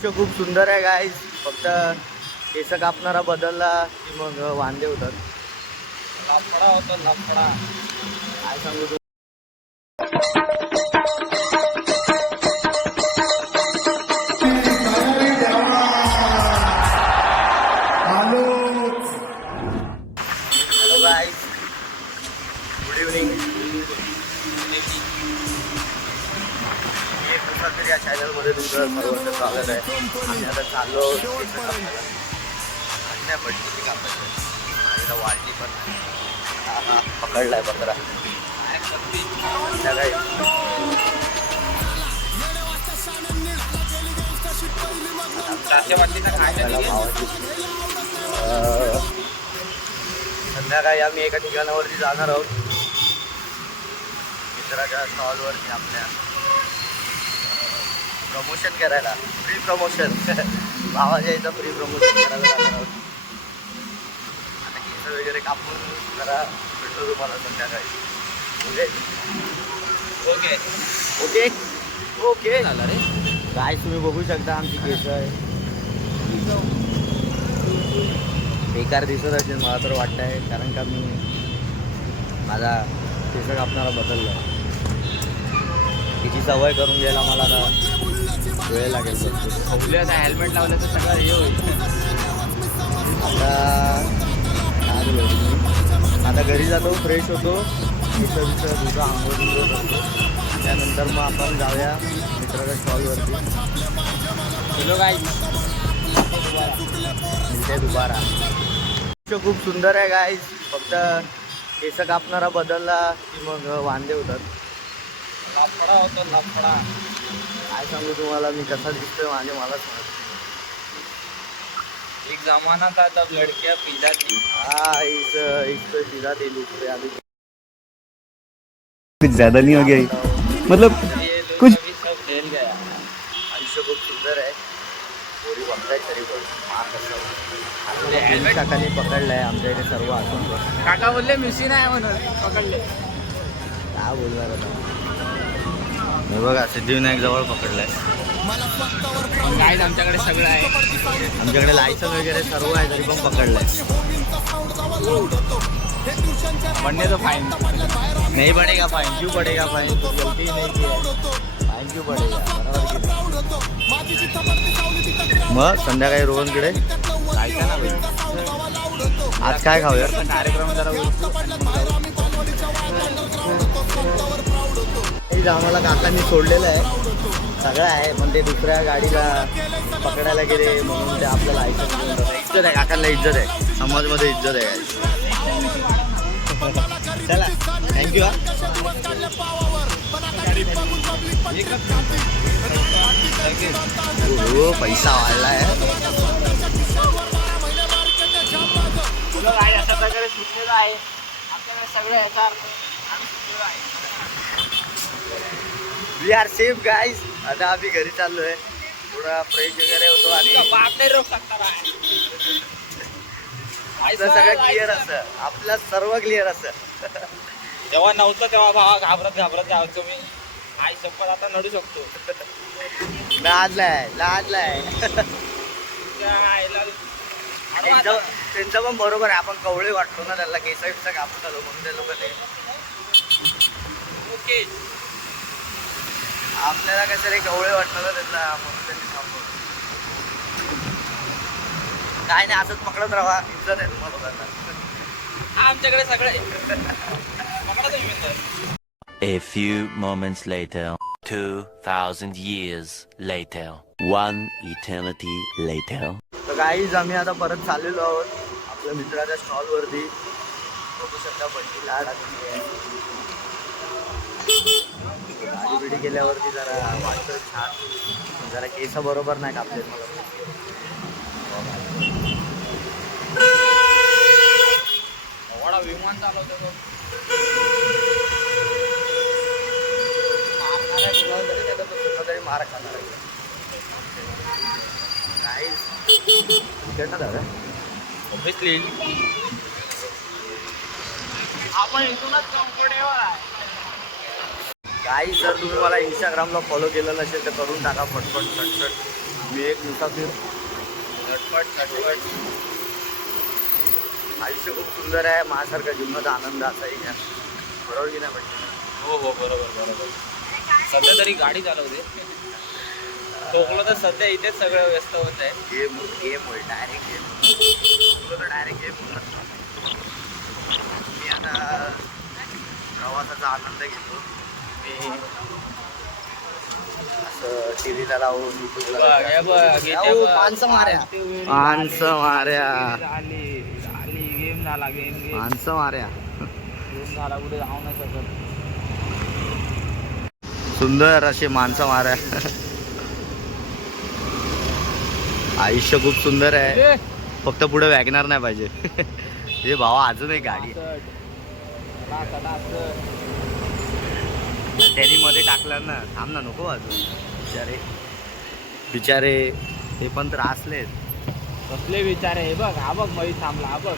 खूप सुंदर आहे गाईज. फक्त केस कापणारा बदलला की मग वांदे होतात. लाफडा होता लाफडा. काय सांगू तू. Hello guys, good evening. एक दिवसात तरी या चॅनलमध्ये तुमचं सर्वांचं स्वागत आहे. आम्ही आता चाललो केस कापायला. आणि नाही पण किती कापायचं माझ्या वाढली पण पकडलाय बकरा. संध्याकाळी संध्याकाळी आम्ही एका ठिकाणावरती जाणार आहोत मित्राच्या स्टॉलवरती आपल्या प्रमोशन करायला. फ्री प्रमोशन भावाच्या इथं फ्री प्रमोशन करायला जाणार आहोत. आता केस वगैरे कापून जरा भेटतो तुम्हाला संध्याकाळी. ओके ओके ओके झालं रे. काय तुम्ही बघू शकता आमची केस आहे. बेकार दिसत असेल मला तर वाटत आहे, कारण का मी माझा केस कापणारा बदलला. तिची सवय करून घ्यायला मला आता वेळ लागेल. आता हेल्मेट लावलं तर सगळं हे होईल. आता घरी जातो, फ्रेश होतो, दुसरं दुसरं आंघोळ करतो. त्यानंतर मग आपण जाऊया मित्राच्या स्टॉलवरती. हॅलो गाईज, दुबारा. खूप सुंदर आहे गाईज. फक्त केस कापणारा बदलला की मग वांदे होतात. लाफडा होता लाफडा. काय सांगू तुम्हाला मी कसा दिसतोय माझे मलाच माहिती. एक जमाना था तब लड़कियां पिज्जा थी. हाँ इस पे सीधा दे लूँ अभी. कुछ ज्यादा नहीं हो गया मतलब ये लोग कुछ अभी सब झेल गया. आयुष्य खूप सुंदर आहे. पोरी बघताय तरी पण helmet काकांनी पकडलाय आमच्या इथे सर्व असून. काका बोलले मिशीन आहे म्हणून पकडले. काय बोलणार आता. हे बघा सिद्धिविनायक जवळ पकडलाय. गाईज आमच्याकडे सगळं आहे. आमच्याकडे लायसन वगैरे सर्व आहे तरी पण पकडलाय. बनने तो फाइन. नहीं बनेगा फाइन. क्यों पड़ेगा फाइन. गलती नहीं की है, फाइन क्यों पडेगा. मग संध्याकाळी रोहनकडे जायचं ना भाई. आज काय खाऊया. कार्यक्रम जरा आम्हाला काकांनी सोडलेलं आहे. सगळं आहे पण ते दुसऱ्या गाडीला पकडायला गेले म्हणून ते आपलं लायसन्स. इज्जत आहे काकांना, इज्जत आहे समाजमध्ये, इज्जत आहे. चला थँक्यू. हो पैसा वाढला आहे. अशा प्रकारे सुटलेलं आहे आपल्याकडे सगळं याचा अर्थ आम्ही सुटलेलो आहे. We are safe guys. आता आम्ही घरी चाललोय. थोडा फ्रेश वगैरे होतो आणि बाप नाही रोख शकता. आपलं सगळं क्लिअर असतं. आपलं सर्व क्लिअर असतं. जेव्हा नव्हतं तेव्हा भावा घाबरत जायचो मी. आई शपथ आता नडू शकतो. लाजलाय लाजलाय. त्यांचं पण बरोबर आहे. आपण कवळे वाटतो ना त्याला. केस कापून आलो म्हणून ते लोक ते. ओके आपल्याला कसं रे कवळे वाटतं ना त्यांना म्हणून त्यांनी थांबवलं. काय नाही असंच पकडत राहा. इज्जत आहे तुम्हाला लोकांना. आमच्याकडे सगळं आहे. पकडा तुम्ही बिंदास. A few moments later, 2,000 years later, one eternity later. तर काहीच आम्ही आता परत चाललेलो आहोत आपल्या मित्राच्या स्टॉलवरती. बघू शकता बंटी लाड आलेली आहे. गाडी बिडी गेल्यावरती जरा वाटतं छान. जरा केस बरोबर नाही कापले मला. एवढा विमान चालवतो तो. तरी मार खाणार आहे. दादा ऑब्विसली आपण इथूनच कम्फर्टेबल आहे. काही जर तुम्ही मला इंस्टाग्रामला फॉलो केलं नसेल तर करून टाका फटफट झटपट. मी एक मुसाफिर. झटपट झटपट. आयुष्य खूप सुंदर आहे. माझ्यासारखा जीवनाचा आनंद असाही घ्या. बरोबर की नाही म्हणजे? हो हो बरोबर बरोबर. सध्या तरी गाडी चालवते. ठोकलं तर सध्या इथेच सगळं व्यस्त होत आहे. गेम होईल डायरेक्ट गेम. Direct game. मी आता प्रवासाचा आनंद घेतो. मी असं टीव्हीला लावून माणसं माऱ्या गेम झाला गेम माणसं माऱ्या. गेम झाला कुठे जाऊ नाही शकत. सुंदर असे माणसं माऱ्या. आयुष्य खूप सुंदर आहे. फक्त पुढे वॅगनार नाही पाहिजे. हे भावा अजून एक गाडी आहे. त्यांनी मध्ये टाकलं ना. थांब ना नको अजून. बिचारे बिचारे हे पण त्रासलेत. कसले विचार आहे बघ. हा बघ मै थांबला. हा बघ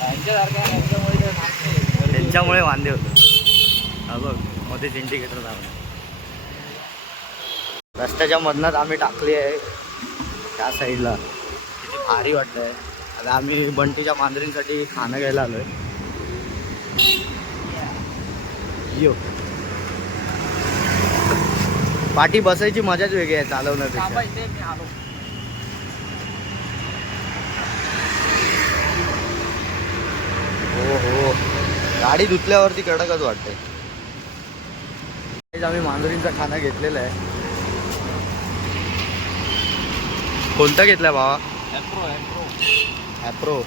यांच्यासारख्या त्यांच्यामुळे वांदे होतं. हा बघ मध्येच इंडिकेटर लावलं. रस्त्याच्या मधनच आम्ही टाकली आहे त्या साईडला. किती भारी वाटतंय. आता आम्ही बंटीच्या मांजरींसाठी खाणं घ्यायला आलोय. यो पाठी बसायची मजाच वेगळी आहे चालवण्यापेक्षा. मी आलो. हो हो गाडी धुतल्यावरती कडकच वाटते. आम्ही मांजरींचं खाणं घेतलेलं आहे. कोणतं घेतलं भावा? ॲप्रो.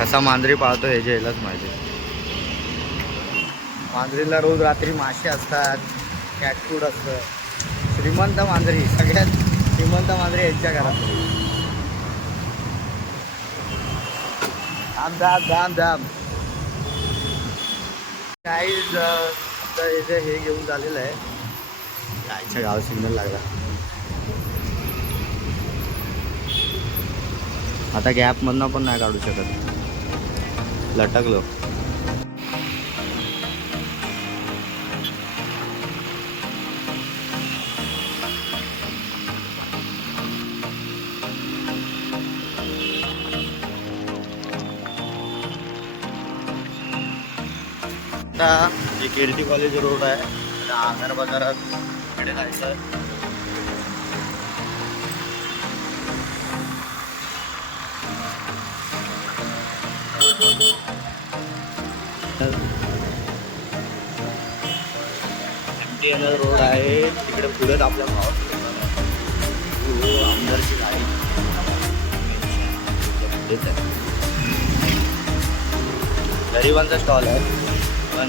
कसा मांजरी पाळतो हे जे यालाच माहिती. मांजरीला रोज रात्री मासे असतात. कॅट फूड असतं. श्रीमंत मांजरी. सगळ्यात श्रीमंत मांजरी यांच्या घरात. दाम दाम दाम दाम. काहीच हे घेऊन झालेलं आहे. गायच्या गाव सिग्नल लागला. आता गॅप मधनं पण नाही काढू शकत. लटकलो. आता जे कीर्ती कॉलेज रोड आहे आता आगार बाजारात कडे जायचं. MTNL रोड आहे तिकडे पुढेच आपला भाव आमदारची गाडी. गरिबांचा स्टॉल आहे पण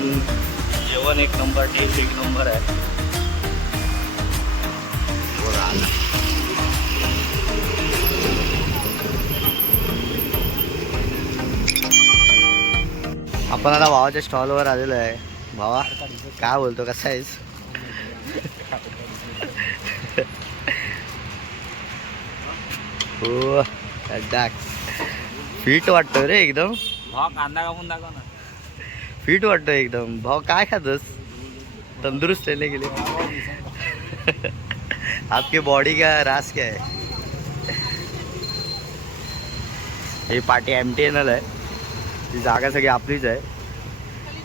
जेवण एक नंबर. टेस्ट एक नंबर आहे. आपण आता भावाच्या स्टॉलवर आलेलो आहे. भावा काय बोलतो कसा आहेस? हो फिट वाटतो रे एकदम. भाव कांदा कापून दाखव ना. फिट वाटतो एकदम. भाव काय खातोस? तंदुरुस्त रहने के लिए. आपकी बॉडी का राज क्या है? ही पार्टी MTNL आहे. ती जागा सगळी आपलीच आहे.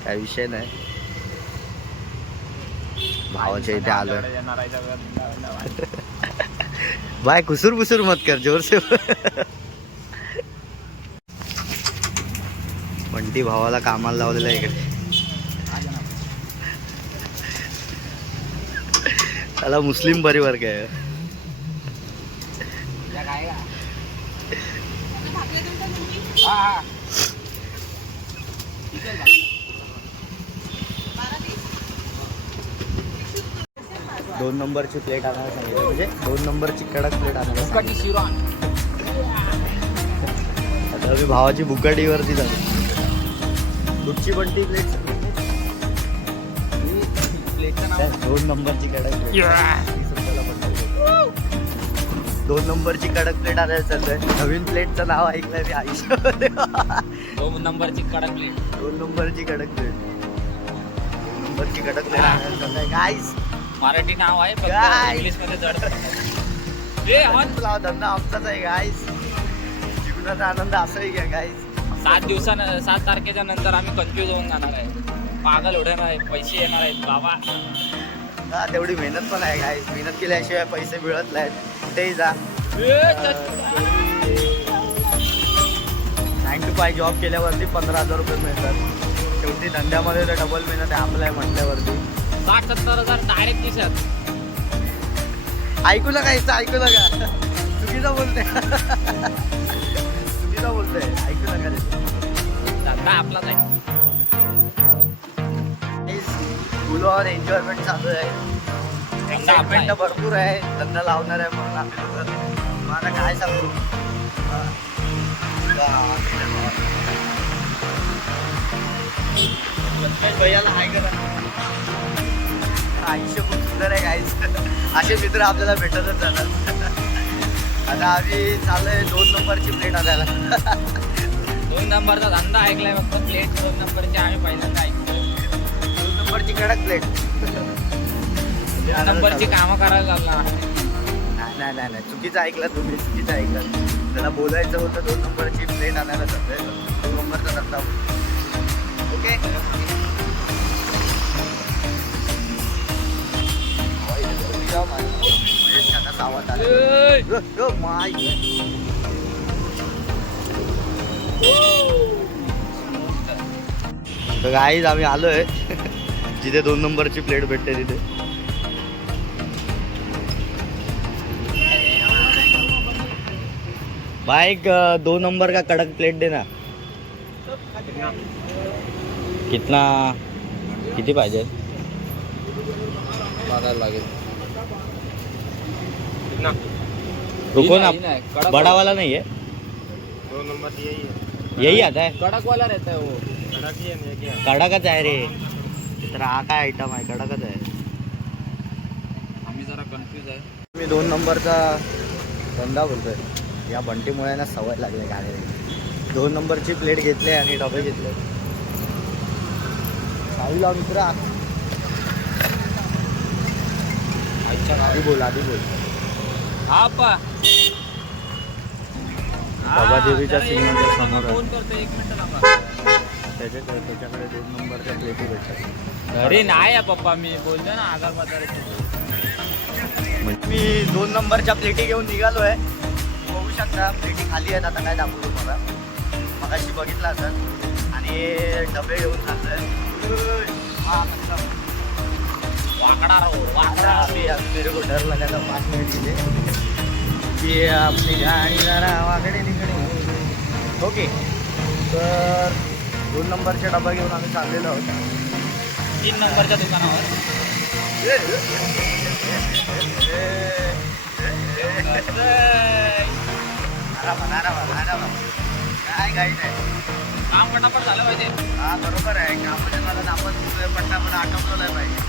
काही विषय नाही. भावाच्या इथे आलो. भाई कुसूर बुसूर मत कर जोर से. बंटी भावाला कामाला लावलेला आहे इकडे. त्याला मुस्लिम परिवार काय. दोन नंबरची प्लेट आणायला सांगितलं. म्हणजे 2 नंबरची कडक प्लेट आणायला सांगितलं. आता मी भावाची बुकाटीवरती जातो. कुठची बंटी प्लेट? 2 नंबरची कडक प्लेट. 2 नंबरची कडक प्लेट आणायला चाललोय. नवीन प्लेटचं नाव ऐकलंय मी आयुष्यामध्ये. 2 नंबरची कडक प्लेट. 2 नंबरची कडक प्लेट. 2 नंबरची कडक प्लेट आणायला चाललंय गाईस. मराठी नाव आहे Guys. फक्त इंग्लिश मध्ये जड. धंदा आमचाच आहे गाईस. जीवनाचा आनंद असाही घ्या गाईस. 7 तारखेच्या नंतर आम्ही कन्फ्यूज होऊन जाणार आहे. पागल होणार आहे, पैसे येणार आहेत बाबा. हा, तेवढी मेहनत पण आहे गाईस. मेहनत केल्याशिवाय पैसे मिळत नाहीत. कुठेही जा. 9 to 5 जॉब केल्यावरती 15,000 रुपये मिळतात. शेवटी धंद्यामध्ये तर डबल मेहनत आहे आपल्या म्हटल्यावरती. 60-70 हजार डायरेक्ट दिसत. ऐकू नका इथं, ऐकू नका. चुकीचं बोलते. चुकीचं बोलतंय, ऐकू नका रे. धंदा आपलाच आहे. फुल ऑन एन्जॉयमेंट चालू आहे. एक्साइटमेंट तर भरपूर आहे. धंदा लावणार आहे म्हणून आम्ही लोक. मला काय सांगू. भैयाला हाय करा. आयुष्य खूप सुंदर आहे गाईस. असे मित्र आपल्याला भेटतच जातात. आता आम्ही चाललोय 2 नंबरची प्लेट आणायला. 2 नंबरचा धंदा ऐकलाय फक्त. प्लेट 2 नंबरची आम्ही पहिल्यांदा ऐकतो. 2 नंबरची कडक प्लेट. 2 नंबरची कामं करायला चालणार. नाही चुकीचं ऐकलं तुम्ही. चुकीचं ऐकलं. त्याला बोलायचं होतं 2 नंबरची प्लेट आणायला चाललंय. 2 नंबरचा धंदा. ओके. आवाज आला. माय. तर गाईज आम्ही आलोय जिथे 2 नंबरची प्लेट भेटते तिथे. भाई 2 नंबर का कड़क प्लेट देना. कितना किती पाहिजे. बघायला लागेल. रुको ना. कडक बड़ा वाला नहीं है. 2 नंबर यही आता है. कडक वाला रहता है वो. कडकच आहे रे. तर हा काय आयटम आहे. कडकच आहे. आम्ही जरा कन्फ्यूज आहे. मी 2 नंबरचा धंदा बोलतोय. या बंटीमुळे ना सवय लागली गाडी. 2 नंबरची प्लेट घेतली आणि डबे घेतले. साईला मित्र आधी बोल. हा पा बाबादेवीच्या सिग्नलच्या समोर आहे. फोन करतो 1 मिनिट थांबा. त्याच्याकडे 2 नंबरच्या प्लेटी भेटतात. घरी नाही आहे पप्पा. मी बोलतो ना 1000 मी 2 नंबरच्या प्लेटी घेऊन निघालोय. बघू शकता प्लेटी खाली आहेत. आता काय दाखवतो तुम्हाला. मगाशी बघितला असं. आणि डबे घेऊन चाललोय. वाकडा राहू वाकडा. अभी मेरे को डर लगा था 5 मिनट के लिए कि आपली गाडी जरा वाकडे तिकडे. ओके. तर 2 नंबरचा डबा घेऊन आम्ही चाललेलो आहोत 3 नंबरच्या दुकानावर. काय काही नाही. काम पटापट झालं पाहिजे. हा बरोबर आहे. कामाच्या मला आपण पट्टा पण आटवलेला पाहिजे.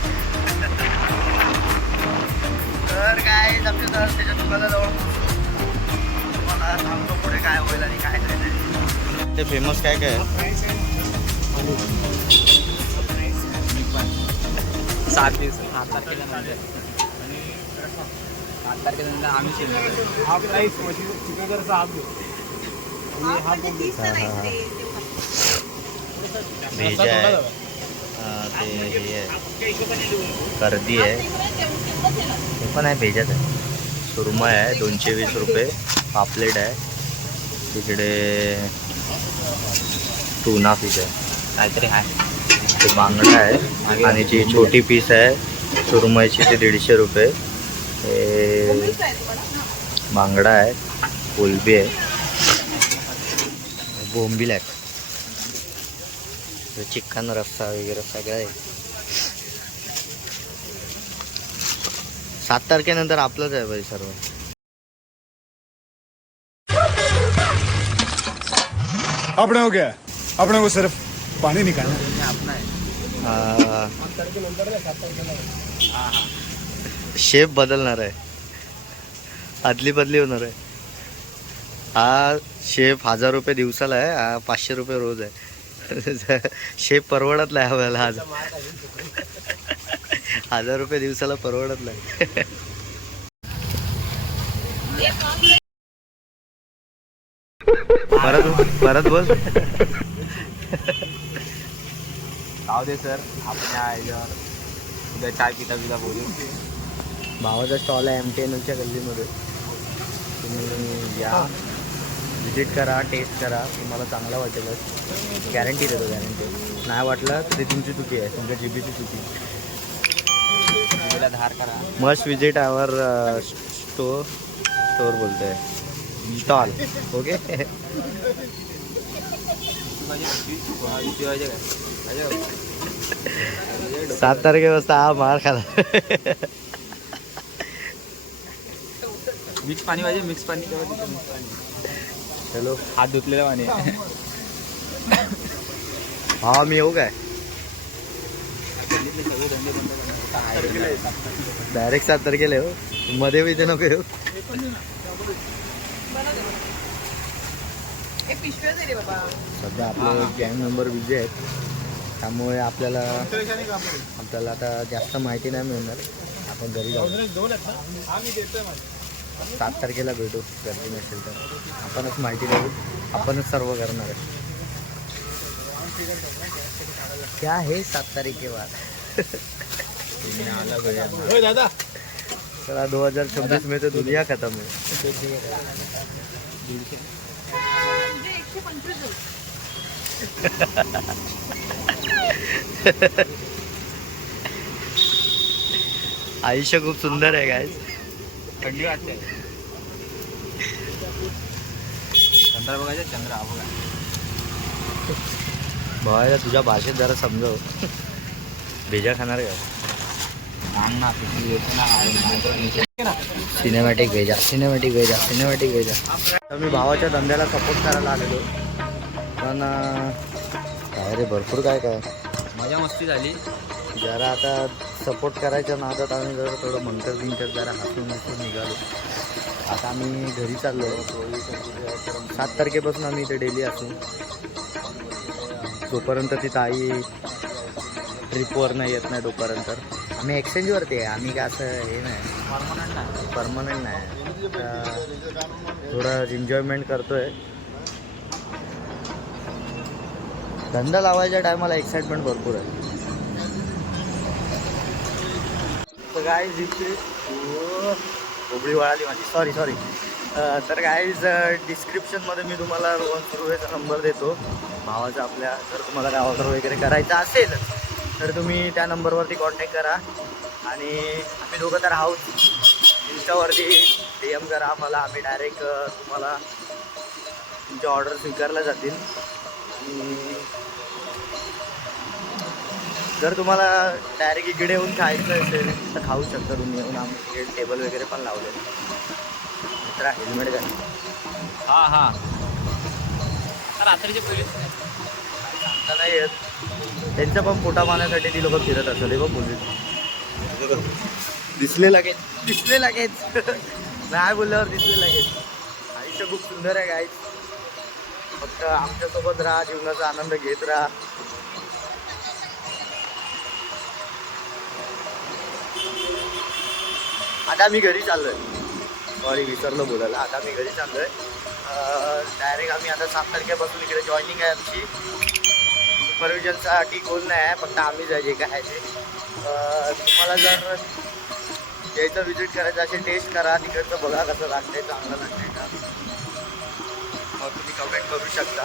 तर काय आमच्या त्याच्या दुकानाजवळ तुम्हाला सांगतो पुढे काय होईल आणि काय नाही. ते फेमस काय काय 7 दिवस 7 तारखेच्या नंतर. 7 तारखेच्या नंतर आम्ही भेज आहे. ते हे आहे कर्दी आहे. हे पण आहे भेजात आहे. सुरमई आहे 220 रुपये. पापलेट आहे. तिकडे टुना फिश आहे काहीतरी आहे. ते बांगडा आहे. आणि जी छोटी पीस आहे सुरमईची ते 150 रुपये. हे बांगडा आहे. कोलबी आहे. बोंबील आहे. चिकन रस्सा वगैरे सगळं आहे. 7 तारखेनंतर आपलंच आहे भाई सर्व. अपने हो गया. अपने को सिर्फ पानी निकालना. शेप बदलणार आहे. अदली बदली होणार आहे. हा शेफ 1000 रुपये दिवसाला आहे, हा 500 रुपये रोज आहे. शेफ परवडत नाही आपल्याला आज. 1000 रुपये दिवसाला परवडत नाही. परत बोल. जाऊ दे सर, आपण या ह्याच्यावर उद्या चाय पिता बोलू. भावाचा स्टॉल आहे MTNLच्या गल्लीमध्ये. तुम्ही या, विजिट करा, टेस्ट करा, तुम्हाला चांगला वाटेलच. गॅरंटी देतो, गॅरंटी. नाही वाटलं तरी तुमची चुकी आहे, तुमच्या जीबीची चुकी. जिभेला धार करा. मस्ट विजिट आवर स्टोर बोलतोय, स्टॉल. ओके. 7 तारखेपासून हा मार खाला. मिक्स पाणी पाहिजे, मिक्स पाणी तेव्हा तिथं मिक्स पाणी. चलो, हात धुतलेलं पाणी. हा मी येऊ काय? डायरेक्ट 7 तारखेला हो, मध्ये इथे नको येऊ. सध्या आपले गँग मेंबर बिझी आहेत, त्यामुळे आपल्याला आता जास्त माहिती नाही मिळणार. आपण घरी जाऊ. 7 तारखेला भेटू, गर्दी नसेल तर. आपणच माहिती देऊ, आपणच सर्व करणार आहे. क्या है 7 तारीख के बाद. दादा चला 2026 में तो दुनिया खत्म है. आयुष्य खूप सुंदर आहे गाइस. थंडी वाटते. चंद्र बघायचं, चंद्र हा बघा. भावाला तुझ्या भाषेत जरा समजव. भेजा खाणार का? सिनेमॅटिक भेजा, सिनेमॅटिक भेजा, सिनेमॅटिक भेजा. तर मी भावाच्या धंद्याला सपोर्ट करायला आलेलो, पण काय रे भरपूर काय काय मजा मस्ती झाली. जरा आता सपोर्ट करायच्या नादात आम्ही जरा थोडं मंतर जरा हसून निघालो. आता आम्ही घरी चाललो. 7 तारखेपासून आम्ही इथे डेली असू, जोपर्यंत ती ताई ट्रिपवर नाही येत नाही तोपर्यंत. आम्ही एक्सचेंजवरती आहे, आम्ही काय असं हे नाही, परमनंट नाही. थोडं एन्जॉयमेंट करतोय. धंदा लावायच्या टायमाला एक्साइटमेंट भरपूर आहे. तर गाईज इथे खोबडी वळाली माझी, सॉरी. तर गाईज डिस्क्रिप्शनमध्ये मी तुम्हाला रोहन सुर्वेचा नंबर देतो भावाचा आपल्या. जर तुम्हाला काय ऑर्डर वगैरे करायचा असेल तर तुम्ही त्या नंबरवरती कॉन्टॅक्ट करा. आणि आम्ही दोघं तर आहोत. इंस्टावरती DM करा आम्हाला, आम्ही डायरेक्ट तुम्हाला तुमच्या ऑर्डर स्वीकारल्या जातील. आणि जर तुम्हाला डायरेक्ट इकडे येऊन खायचं असेल तर खाऊ शकता तुम्ही येऊन. आम्ही टेबल वगैरे पण लावले. मित्रा हेल्मेट घाल. हा रात्रीचे पोलीस सांगता नाही येत, त्यांच्या पण पोटा पाण्यासाठी ती लोक फिरत असेल. हे बघ पोलीस दिसले लगेच. नाही बोलल्यावर दिसले लगेच. आयुष्य खूप सुंदर आहे गाईज. फक्त आमच्यासोबत राहा, जीवनाचा आनंद घेत राहा. आता मी घरी चाललोय, सॉरी विसरलो बोलायला. आता मी घरी चाललोय डायरेक्ट. आम्ही आता 7 तारखेपासून इकडे जॉईनिंग आहे आमची. सुपरविजनसाठी कोण नाही आहे, फक्त आम्ही जे काय आहे ते. तुम्हाला जर यायचं विजिट करायचं असेल, टेस्ट करा, तिकडचं बघा कसं लागतंय, चांगलं लागतंय का. मग तुम्ही कमेंट करू शकता.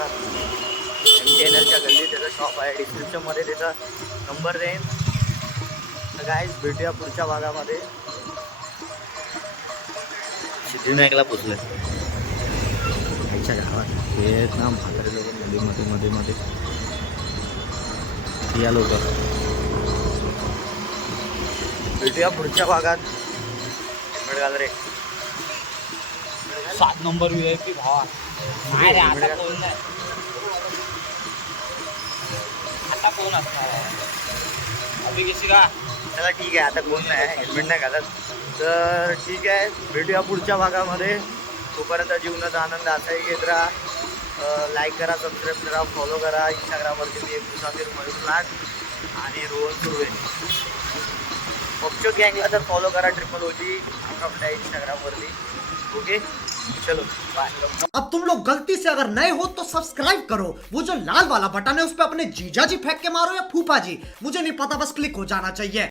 MTNLच्या गल्ली त्याचा शॉप आहे, डिस्क्रिप्शनमध्ये त्याचा नंबर देईन. तर गाईज भेटूया पुढच्या भागामध्ये. सिद्धिविनायकला पोचलोय आईच्या गावात. हे ना म्हातारे लोक मध्ये या लोक. भेटूया पुढच्या भागात. घाल रे 7 नंबर VIP भावा. नाही रे, आता कोण नाही. आता कोण असणार अभि किसी का. चला ठीक आहे, आता कोण नाही, हेल्मेट नाही घालत. तर ठीक आहे, भेटूया पुढच्या भागामध्ये. तोपर्यंत जीवनाचा आनंद असाही घेत राहा. लाईक करा, सबस्क्राईब करा, फॉलो करा. इंस्टाग्रामवरती मी मुसाफिर मयूरनाथ आणि रोहन सुर्वे. पक्षो गँगला तर फॉलो करा, ट्रिपल ओजी अकाउंट आहे इंस्टाग्रामवरती. ओके, चलो बाय. अब तुम लोग गलती से अगर नए हो तो सब्सक्राइब करो. वो जो लाल वाला बटन है उस पर अपने जीजा जी फेंक के मारो या फूफा जी, मुझे नहीं पता, बस क्लिक हो जाना चाहिए.